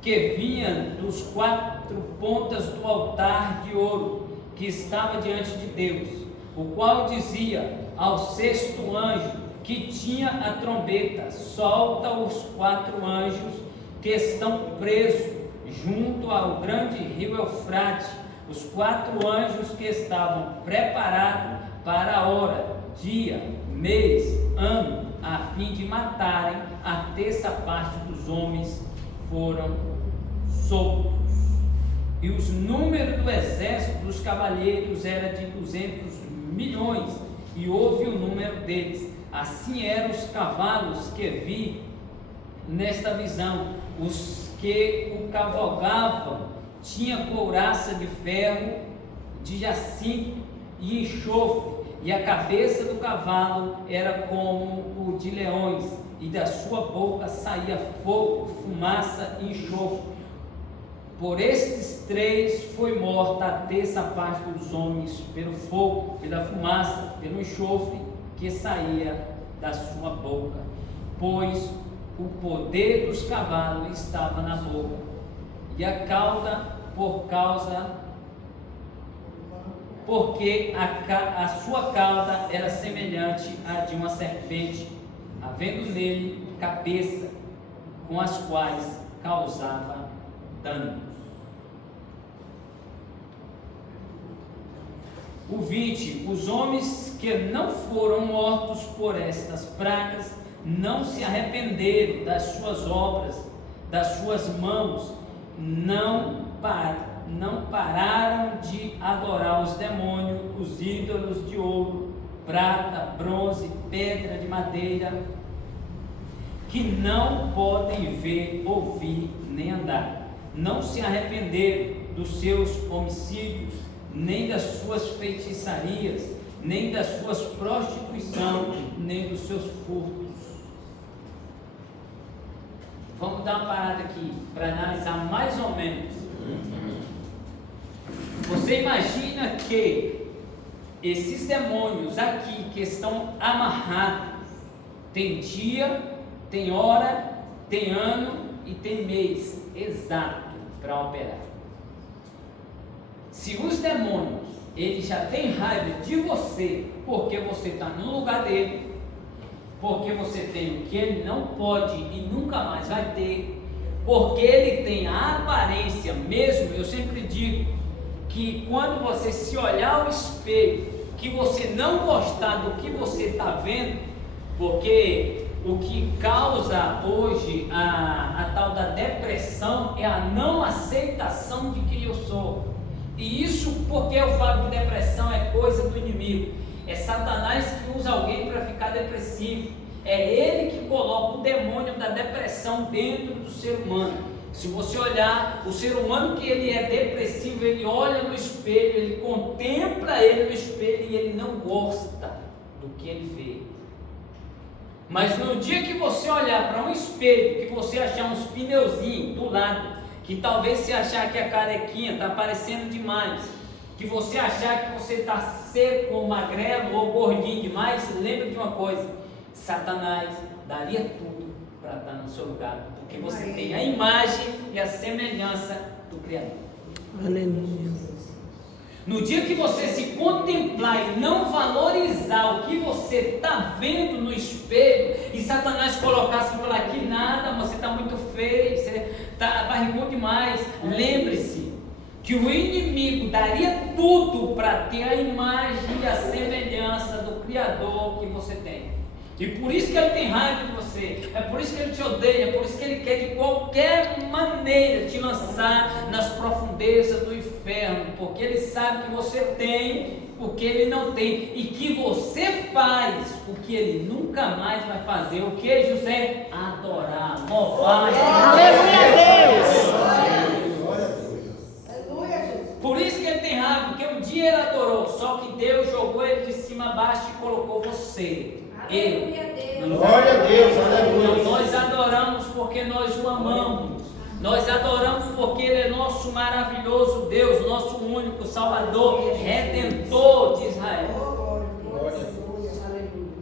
que vinha dos 4 pontas do altar de ouro que estava diante de Deus, o qual dizia ao sexto anjo que tinha a trombeta: solta os 4 anjos que estão presos junto ao grande rio Eufrate, os 4 anjos que estavam preparados para a hora, dia, mês, ano, a fim de matarem a terça parte dos homens, foram soltos. E os números do exército dos cavaleiros era de 200 milhões, e houve o número deles. Assim eram os cavalos que vi nesta visão. Os que o cavalgavam tinha couraça de ferro, de jacinto e enxofre, e a cabeça do cavalo era como o de leões, e da sua boca saía fogo, fumaça e enxofre. Por estes 3 foi morta a terça parte dos homens, pelo fogo, pela fumaça, pelo enxofre que saía da sua boca, pois o poder dos cavalos estava na boca, e a cauda porque a sua cauda era semelhante à de uma serpente, havendo nele cabeça, com as quais causava dano. O 20: os homens que não foram mortos por estas pragas não se arrependeram das suas obras, das suas mãos, não pararam de adorar os demônios, os ídolos de ouro, prata, bronze, pedra de madeira, que não podem ver, ouvir, nem andar. Não se arrependeram dos seus homicídios, nem das suas feitiçarias, nem das suas prostituição, nem dos seus furtos. Vamos dar uma parada aqui para analisar mais ou menos. Você imagina que esses demônios aqui que estão amarrados, tem dia, tem hora, tem ano e tem mês exato para operar. Se os demônios, eles já têm raiva de você, porque você está no lugar dele, porque você tem o que ele não pode e nunca mais vai ter, porque ele tem a aparência mesmo. Eu sempre digo que quando você se olhar ao espelho, que você não gostar do que você está vendo, porque o que causa hoje a tal da depressão é a não aceitação de quem eu sou. E isso porque eu falo que depressão é coisa do inimigo. É Satanás que usa alguém para ficar depressivo. É ele que coloca o demônio da depressão dentro do ser humano. Se você olhar, o ser humano que ele é depressivo, ele olha no espelho, ele contempla ele no espelho e ele não gosta do que ele vê. Mas no dia que você olhar para um espelho, que você achar uns pneuzinhos do lado, que talvez você achar que a carequinha está aparecendo demais, que você achar que você está seco ou magrelo ou gordinho demais, lembre de uma coisa: Satanás daria tudo para estar no seu lugar, porque você tem a imagem e a semelhança do Criador. Aleluia. No dia que você se contemplar e não valorizar o que você está vendo no espelho, e Satanás colocasse e falar que nada, você está muito feio, você está barrigudo demais, lembre-se que o inimigo daria tudo para ter a imagem e a semelhança do Criador que você tem. E por isso que ele tem raiva de você, é por isso que ele te odeia, é por isso que ele quer de qualquer maneira te lançar nas profundezas do inferno, porque ele sabe que você tem o que ele não tem, e que você faz o que ele nunca mais vai fazer. O que, José? Adorar, louvar. Aleluia, Deus. Por isso que ele tem raiva, porque um dia ele adorou, só que Deus jogou ele de cima a baixo e colocou você. Glória a Deus, aleluia. Nós adoramos porque nós o amamos. Nós adoramos porque Ele é nosso maravilhoso Deus, nosso único Salvador, Redentor de Israel.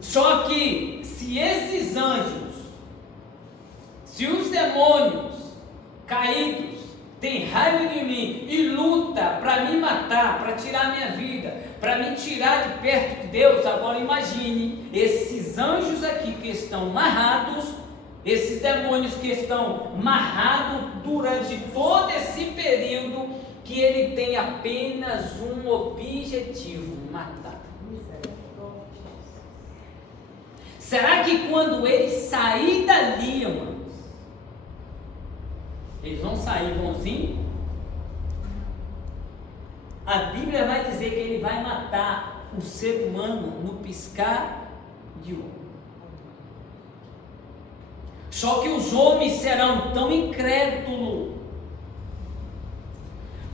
Só que se esses anjos, se os demônios caídos têm raiva de mim e luta para me matar, para tirar minha vida, para me tirar de perto de Deus, agora imagine esses anjos aqui que estão amarrados, esses demônios que estão amarrados durante todo esse período, que ele tem apenas um objetivo: matar. Será que quando ele sair dali, amados, eles vão sair bonzinho? A Bíblia vai dizer que ele vai matar o ser humano no piscar de olho. Só que os homens serão tão incrédulos,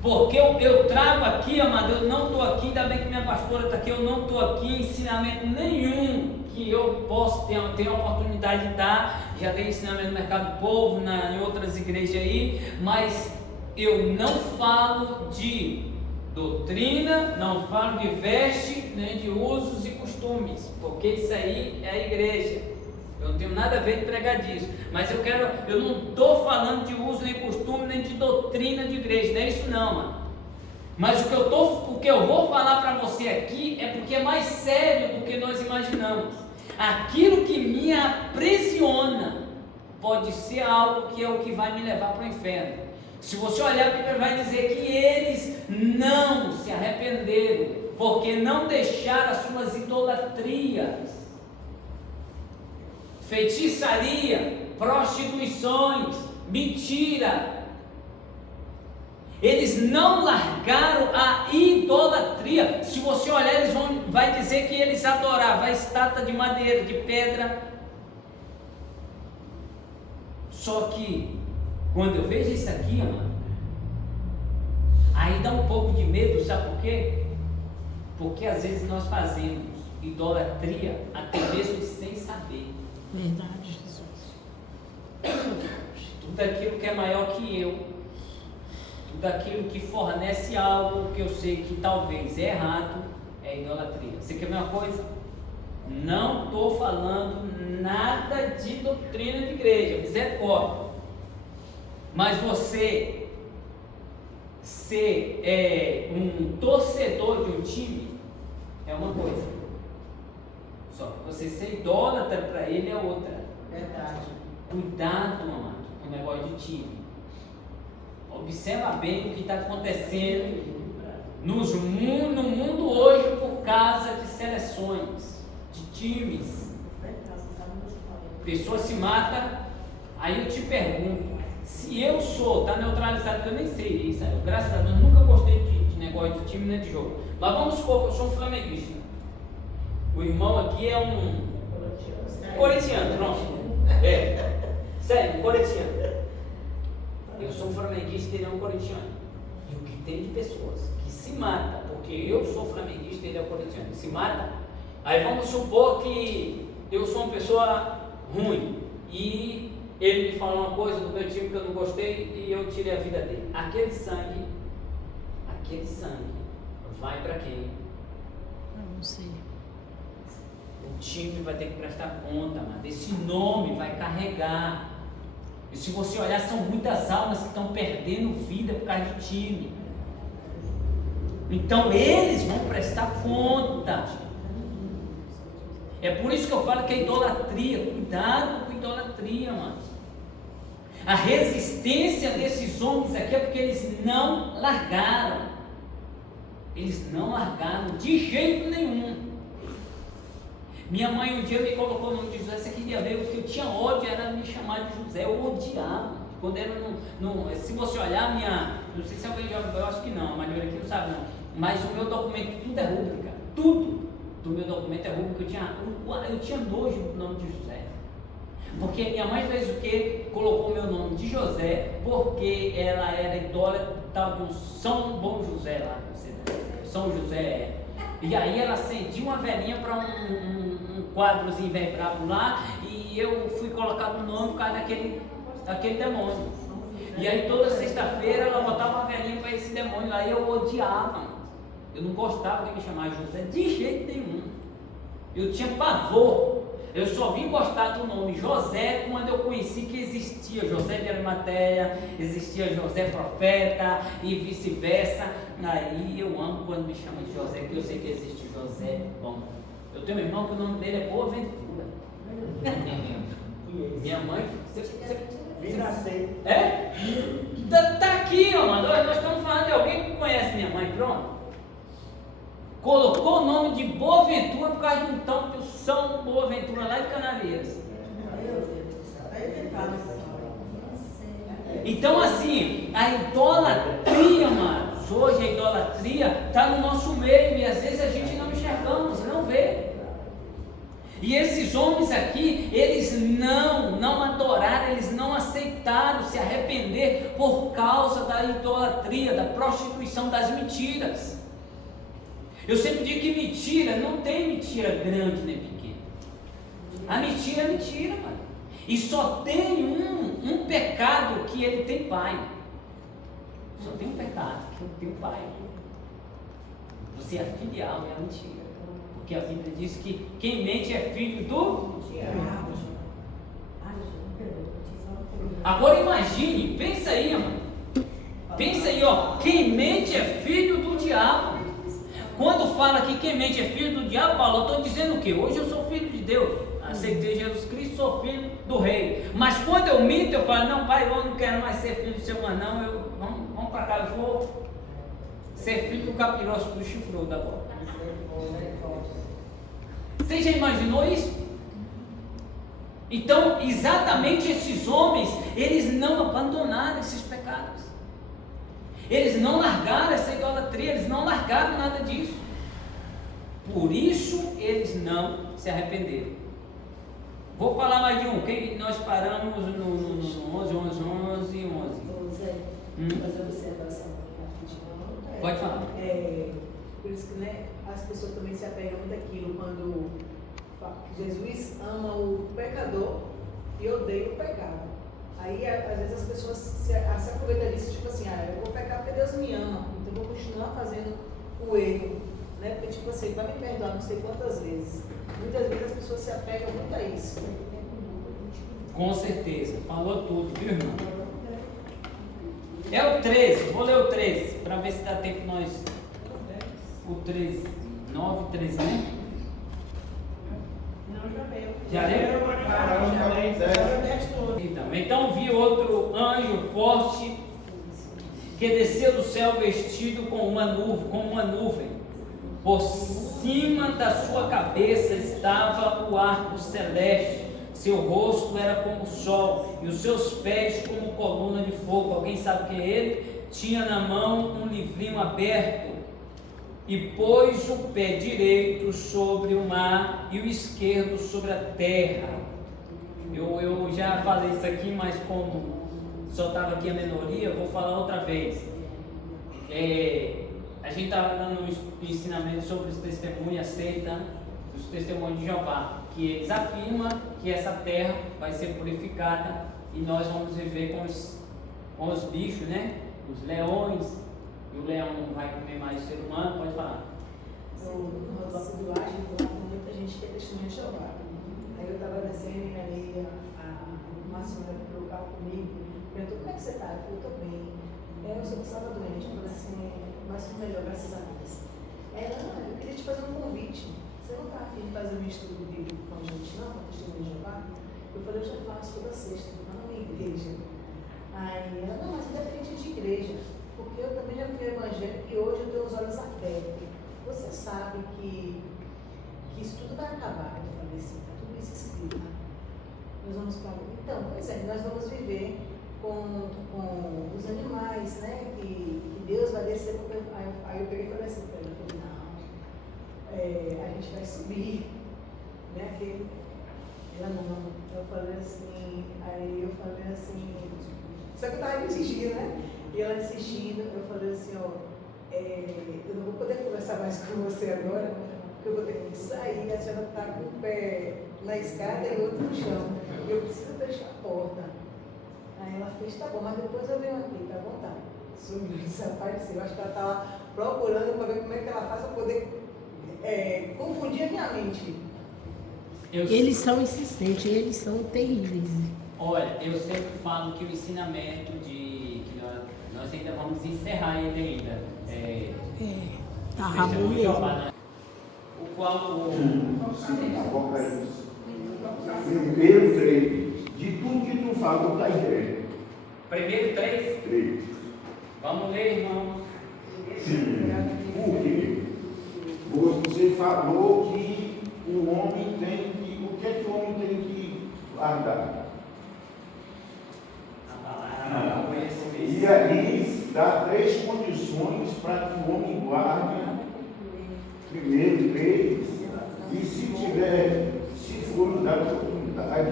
porque eu trago aqui, amado, eu não estou aqui, ainda bem que minha pastora está aqui, eu não estou aqui em ensinamento nenhum que eu posso ter a oportunidade de dar. Já dei ensinamento no Mercado do Povo, em outras igrejas aí, mas eu não falo de doutrina, não falo de veste, nem de usos e costumes, porque isso aí é a igreja. Eu não tenho nada a ver de pregar disso, mas eu não estou falando de uso nem costume, nem de doutrina de igreja, não é isso não, mano. Mas o que eu vou falar para você aqui é porque é mais sério do que nós imaginamos. Aquilo que me aprisiona pode ser algo que é o que vai me levar para o inferno. Se você olhar, a Bíblia vai dizer que eles não se arrependeram, porque não deixaram as suas idolatrias, feitiçaria, prostituições, mentira. Eles não largaram a idolatria. Se você olhar, vai dizer que eles adoravam a estátua de madeira, de pedra. Só que quando eu vejo isso aqui, amado, aí dá um pouco de medo, sabe por quê? Porque às vezes nós fazemos idolatria até mesmo sem saber. Verdade, Jesus. Tudo aquilo que é maior que eu, tudo aquilo que fornece algo que eu sei que talvez é errado, é idolatria. Você quer ver uma coisa? Não estou falando nada de doutrina de igreja, misericórdia. Mas você ser um torcedor de um time é uma coisa, só que você ser idólatra para ele é outra. Verdade. Cuidado, amado, com o negócio de time. Observa bem o que está acontecendo no mundo hoje por causa de seleções, de times. Pessoas se matam. Aí eu te pergunto, se eu está neutralizado, que eu nem sei isso, graças a Deus, nunca gostei de negócio de time nem de jogo. Mas vamos supor que eu sou um flamenguista. O irmão aqui é um corintiano, pronto. Sério, um corintiano. Eu sou um flamenguista e ele é um corintiano. E o que tem de pessoas que se matam, porque eu sou flamenguista e ele é corintiano, se mata. Aí vamos supor que eu sou uma pessoa ruim. E ele me falou uma coisa do meu time que eu não gostei e eu tirei a vida dele. Aquele sangue vai para quem? Não sei. O time vai ter que prestar conta, mano. Esse nome vai carregar. E se você olhar, são muitas almas que estão perdendo vida por causa de time. Então eles vão prestar conta. É por isso que eu falo que a idolatria, cuidado com a idolatria, mano. A resistência desses homens aqui é porque eles não largaram. Eles não largaram de jeito nenhum. Minha mãe um dia me colocou o nome de José. Você queria ver, o que eu tinha ódio era me chamar de José. Eu odiava. Quando era se você olhar não sei se alguém já, eu acho que não, a maioria aqui não sabe não. Mas o meu documento, tudo é rúbrica. Tudo do meu documento é rúbrica. Eu tinha nojo do nome de José. Porque minha mãe fez o quê? Colocou meu nome de José, porque ela era idólatra de um São Bom José lá. São José. E aí ela acendia uma velhinha para um quadrozinho velho brabo lá, e eu fui colocar no nome por causa daquele demônio. E aí toda sexta-feira ela botava uma velhinha para esse demônio lá, e eu odiava. Eu não gostava de me chamar José de jeito nenhum. Eu tinha pavor. Eu só vim gostar do nome José quando eu conheci que existia José de Arimateia, existia José Profeta e vice-versa. Aí eu amo quando me chamam de José, porque eu sei que existe José bom. Eu tenho um irmão que o nome dele é Boaventura. Minha mãe. É? Tá aqui, ó, mano. Nós estamos falando de alguém que conhece minha mãe, pronto. Colocou o nome de Boaventura por causa de um tal que São Boaventura lá de Canaveiras. Então assim, a idolatria, amados, hoje a idolatria está no nosso meio e às vezes a gente não enxergamos, não vê. E esses homens aqui, eles não adoraram, eles não aceitaram se arrepender por causa da idolatria, da prostituição, das mentiras. Eu sempre digo que mentira, não tem mentira grande nem pequena. A mentira é mentira, mano. E só tem um pecado que ele tem pai. Só tem um pecado que ele tem pai. Você é filial, é a mentira. Porque a Bíblia diz que quem mente é filho do diabo. Agora imagine, pensa aí, mano. Pensa aí, ó. Quem mente é filho do diabo. Quando fala que quem mente é filho do diabo, Paulo, eu estou dizendo o quê? Hoje eu sou filho de Deus, aceitei Jesus Cristo, sou filho do rei. Mas quando eu minto, eu falo, não pai, eu não quero mais ser filho do seu anão, vamos para cá, eu vou ser filho do capiroço do chifrudo agora. Você já imaginou isso? Então, exatamente esses homens, eles não abandonaram esses pecados. Eles não largaram essa idolatria, eles não largaram nada disso. Por isso, eles não se arrependeram. Vou falar mais de um. Quem nós paramos no 11. Fazer observação. Pode falar. Por isso que as pessoas também se apegam muito àquilo, quando Jesus ama o pecador e odeia o pecado. Aí, às vezes, as pessoas se aproveitam disso, tipo assim, eu vou pecar porque Deus me ama, então eu vou continuar fazendo o erro, né? Porque, tipo assim, vai me perdoar não sei quantas vezes. Muitas vezes as pessoas se apegam muito a isso. Com certeza, falou tudo, viu, irmão? É o 13, vou ler o 13, para ver se dá tempo nós. O 13, 9, 13, né? Já leu? Então vi outro anjo forte que desceu do céu vestido com uma nuvem. Por cima da sua cabeça estava o arco celeste. Seu rosto era como o sol e os seus pés como coluna de fogo. Alguém sabe o que é ele? Tinha na mão um livrinho aberto e pôs o pé direito sobre o mar e o esquerdo sobre a terra. Eu já falei isso aqui, mas como só estava aqui a minoria, vou falar outra vez. A gente estava dando um ensinamento sobre os testemunhos, a seita, os testemunhos de Jeová. que eles afirmam que essa terra vai ser purificada e nós vamos viver com os bichos, né? Os leões, e o leão não vai comer mais o ser humano, pode falar. No nosso doagem, muita gente que é testemunha de Jeová. Aí eu estava descendo e ali uma senhora que veio carro comigo, perguntou: como é que você está? Eu falei: estou bem. Eu só estava doente. Eu falei assim: mas estou melhor, graças a Deus. Ela: não, eu queria te fazer um convite. Você não está afim de fazer um estudo bíblico com a gente, não? Com a testemunha de Jeová? Eu falei: eu já faço toda sexta, lá na minha igreja. Aí ela: não, mas independente de igreja, porque eu também já fui evangélica e hoje eu tenho os olhos abertos. Você sabe que isso tudo vai acabar. Eu falei assim: está tudo isso escrito. Nós vamos para. Então, pois é, nós vamos viver com os animais, né? Que Deus vai descer. Aí eu peguei e falei assim para ela: não, a gente vai subir, né? Ela não. Eu falei assim, aí eu falei assim, só que eu estava insistindo, né? E ela insistindo, eu falei assim: ó. Eu não vou poder conversar mais com você agora, porque eu vou ter que sair, a senhora está com o pé na escada e o outro no chão. Eu preciso fechar a porta. Aí ela fez: tá bom, mas depois eu venho aqui, tá bom? Tá. Sumiu, desapareceu. Acho que ela estava procurando para ver como é que ela faz para poder confundir a minha mente. Eles são insistentes, eles são terríveis. Olha, eu sempre falo que o ensinamento que nós ainda vamos encerrar ele ainda. Tá rabo mesmo. O qual Apocalipse. Primeiro 3. De tudo que tu falou, está escrito. primeiro 3, 3. vamos ler, irmãos. Sim. Por quê? Você falou que o homem tem que. O que é que o homem tem que guardar? A palavra, o conhecimento. E ali dá 3 condições para que o homem guarde. Primeiro 3. E se for dar oportunidade,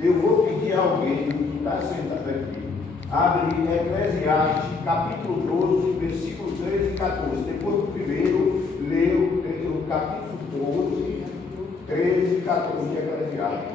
eu vou pedir a alguém que está sentado aqui, abre Eclesiastes, capítulo 12, versículo 13 e 14. Depois do primeiro, leu o capítulo 12, 13 e 14 de Eclesiastes.